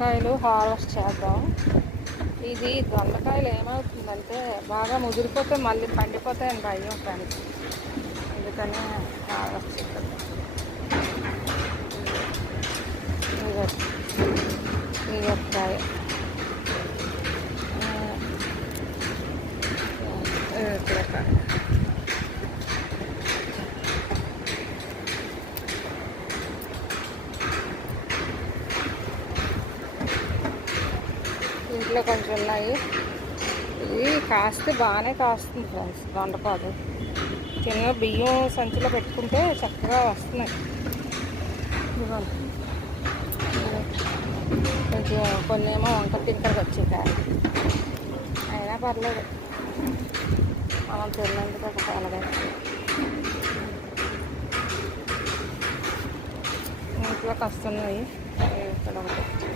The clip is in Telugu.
దొండకాయలు హార్వెస్ట్ చేద్దాం. ఇది దొండకాయలు ఏమవుతుందంటే బాగా ముదిరిపోతే మళ్ళీ పండిపోతాయని భయం కానీ, అందుకని హార్వెస్ట్ చేద్దాం. కాయ ఇంట్లో కొంచెం ఉన్నాయి. ఇది కాస్తే బాగానే కాస్తుంది ఫ్రెండ్స్. దొండపాదు చిన్న బియ్యం సంచిలో పెట్టుకుంటే చక్కగా వస్తున్నాయి. కొంచెం కొన్ని ఏమో వంక తింటకు వచ్చాయి, అయినా పర్లేదు, మనం తిన్నందుకు ఒక పాలగా. ఇంట్లో వస్తున్నాయి ఇక్కడ ఒకటి.